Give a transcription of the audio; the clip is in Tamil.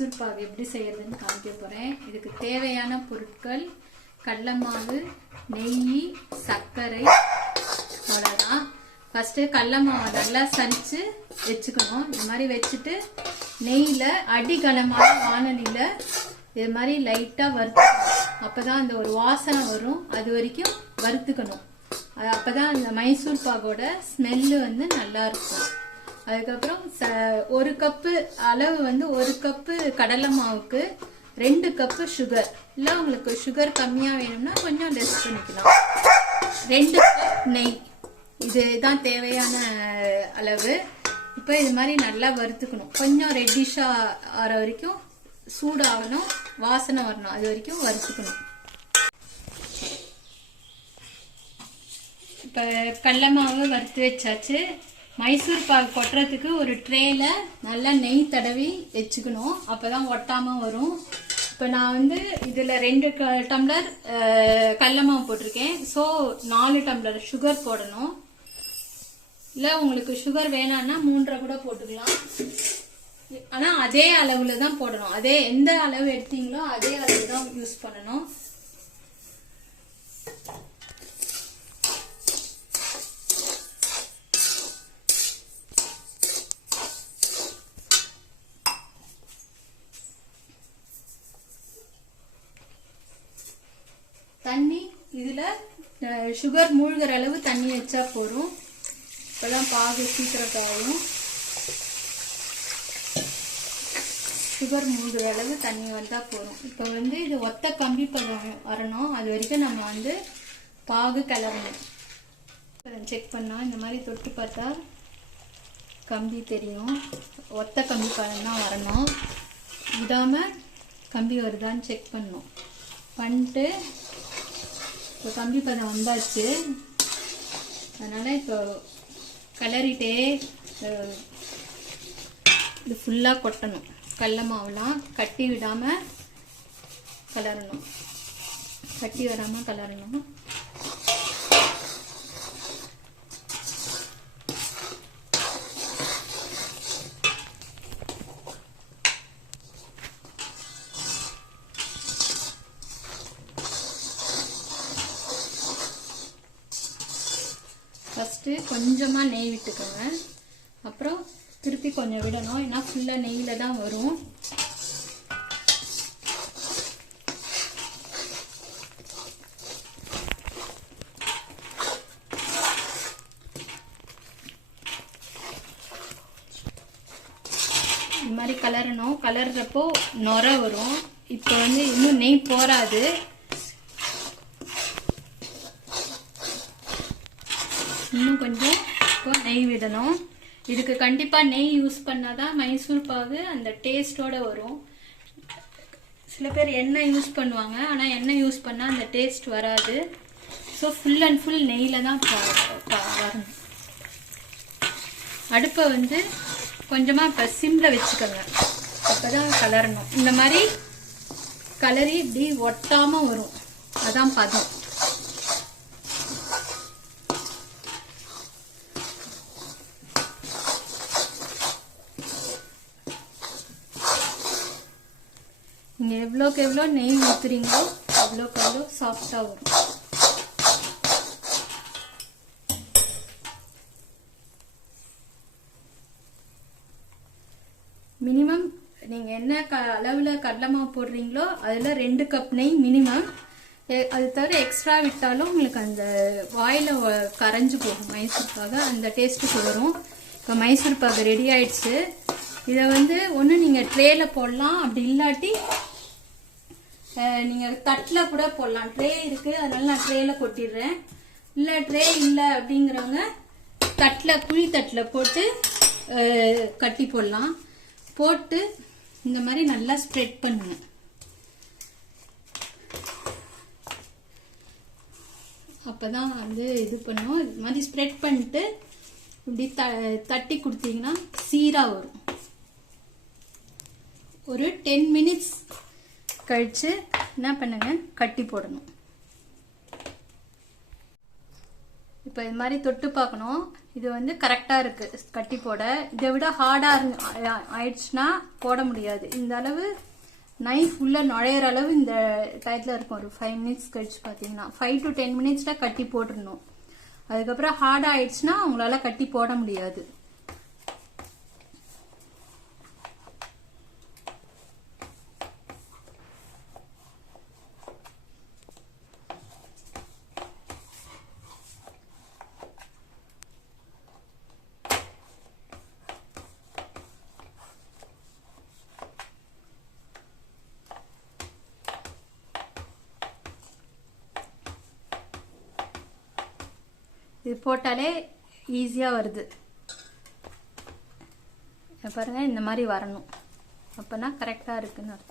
மைசூர் பாகு எப்படி செய்யறதுன்னு காமிக்க போறேன். இதுக்கு தேவையான பொருட்கள் கடலை மாவு, நெய், சர்க்கரை, அவ்வளவுதான். ஃபர்ஸ்ட் கடலை மாவை நல்லா சலிச்சு வச்சுக்கணும். இந்த மாதிரி வச்சுட்டு நெய்ல அடிகனமான வானலியில இது மாதிரி லைட்டா வறுத்துக்கணும். அப்பதான் அந்த ஒரு வாசனை வரும். அது வரைக்கும் வறுத்துக்கணும். அப்பதான் அந்த மைசூர் பாகோட ஸ்மெல்லு வந்து நல்லா இருக்கும். அதுக்கப்புறம் ஒரு கப்பு அளவு வந்து ஒரு கப்பு கடலை மாவுக்கு 2 கப்பு சுகர். இல்லை உங்களுக்கு சுகர் கம்மியா வேணும்னா கொஞ்சம் லெஸ் பண்ணிக்கலாம். 2 கப் நெய், இதுதான் தேவையான அளவு. இப்போ இது மாதிரி நல்லா வறுத்துக்கணும். கொஞ்சம் ரெட்டிஷா ஆற வரைக்கும் சூடாகணும், வாசனை வரணும், அது வரைக்கும் வறுத்துக்கணும். இப்போ கடலை மாவு வறுத்து வச்சாச்சு. மைசூர் பாகு கொட்டுறதுக்கு ஒரு ட்ரேல நல்லா நெய் தடவி வச்சுக்கணும். அப்பதான் ஒட்டாம வரும். இப்போ நான் வந்து இதுல 2 டம்ளர் கடலை மாவு போட்டிருக்கேன். ஸோ 4 டம்ளர் சுகர் போடணும். இல்லை உங்களுக்கு சுகர் வேணான்னா 3 கூட போட்டுக்கலாம். ஆனா அதே அளவுல தான் போடணும். அதே எந்த அளவு எடுத்தீங்களோ அதே அளவு தான் யூஸ் பண்ணணும். தண்ணி இதுல சுகர் மூழ்கிற அளவு தண்ணி வச்சா போதும். இப்பதான் பாகு சீக்கிரம் காயும். சுகர் மூழ்கிற அளவு தண்ணி வந்தா போதும். இப்போ வந்து இது ஒத்த கம்பி பதம் வரணும். அது வரைக்கும் நம்ம வந்து பாகு கிளறணும். செக் பண்ணா இந்த மாதிரி தொட்டு பார்த்தா கம்பி தெரியும். ஒத்த கம்பி பதம் தான் வரணும். விடாம கம்பி வருதான்னு செக் பண்ணணும். பண்ணிட்டு இப்போ கம்பி பதம் வந்தாச்சு. அதனால இப்போ கிளறிட்டே இது ஃபுல்லாக கொட்டணும். கடலை மாவுலாம் கட்டி விடாம கலரணும், கட்டி வராம கலரணும். ஃபர்ஸ்ட் கொஞ்சமா நெய் விட்டுக்கோங்க. அப்புறம் திருப்பி கொஞ்சம் விடணும். ஏன்னா ஃபுல்லா நெய்யில தான் வரும். இந்த மாதிரி கலரணும். கலர்றப்போ நொர வரும். இப்போ வந்து இன்னும் நெய் போராது. இன்னும் கொஞ்சம் இப்போ நெய் விடணும். இதுக்கு கண்டிப்பா நெய் யூஸ் பண்ணாதான் மைசூர் பாகு அந்த டேஸ்டோட வரும். சில பேர் எண்ணெய் யூஸ் பண்ணுவாங்க. ஆனா எண்ணெய் யூஸ் பண்ணா அந்த டேஸ்ட் வராது. ஸோ ஃபுல் அண்ட் ஃபுல் நெய்ல தான் வரணும். அடுப்பை வந்து கொஞ்சமா இப்போ சிம்ல வச்சுக்கோங்க. அப்பதான் கலரணும். இந்த மாதிரி கலரி இப்படி ஒட்டாம வரும். அதான் பதம். நீங்க எவ்வளோக்கு எவ்வளோ நெய் ஊத்துறீங்களோ அவ்வளோக்கு அவ்வளோ சாஃப்டா வரும். மினிமம் நீங்க என்ன அளவுல கடலை மாவு போடுறீங்களோ அதுல 2 கப் நெய் மினிமம். அது தவிர எக்ஸ்ட்ரா விட்டாலும் உங்களுக்கு அந்த வாயில கரைஞ்சு போகும். மைசூர் பாகு அந்த டேஸ்ட்டுக்கு வரும். இப்போ மைசூர் பாகு ரெடி ஆயிடுச்சு. இதை வந்து ஒன்று நீங்கள் ட்ரேல போடலாம். அப்படி இல்லாட்டி நீங்கள் தட்டில் கூட போடலாம். ட்ரே இருக்கு, அதனால நான் ட்ரேல கொட்டிடுறேன். இல்லை ட்ரே இல்லை அப்படிங்கிறவங்க தட்டில் குழி தட்டில் போட்டு கட்டி போடலாம். போட்டு இந்த மாதிரி நல்லா ஸ்ப்ரெட் பண்ணுங்க. அப்பதான் வந்து இது பண்ணும். இது மாதிரி ஸ்ப்ரெட் பண்ணிட்டு இப்படி தட்டி கொடுத்தீங்கன்னா சீரா வரும். ஒரு 10 மினிட்ஸ் கழிச்சு என்ன பண்ணுங்க, கட்டி போடணும். இப்போ இது மாதிரி தொட்டு பார்க்கணும். இது வந்து கரெக்டாக இருக்கு கட்டி போட. இதை விட ஹார்டாக ஆயிடுச்சுன்னா போட முடியாது. இந்த அளவு நைஃப் உள்ள நுழையிற அளவு இந்த டயத்தில் இருக்கும். ஒரு 5 மினிட்ஸ் கழிச்சு பார்த்தீங்கன்னா 5 to 10 மினிட்ஸ்ல கட்டி போட்டுடணும். அதுக்கப்புறம் ஹார்டாக ஆயிடுச்சுன்னா உங்களால கட்டி போட முடியாது. இது போட்டாலே ஈஸியாக வருது. பாருங்க, இந்த மாதிரி வரணும். அப்போனா கரெக்டாக இருக்குன்னு அர்த்தம்.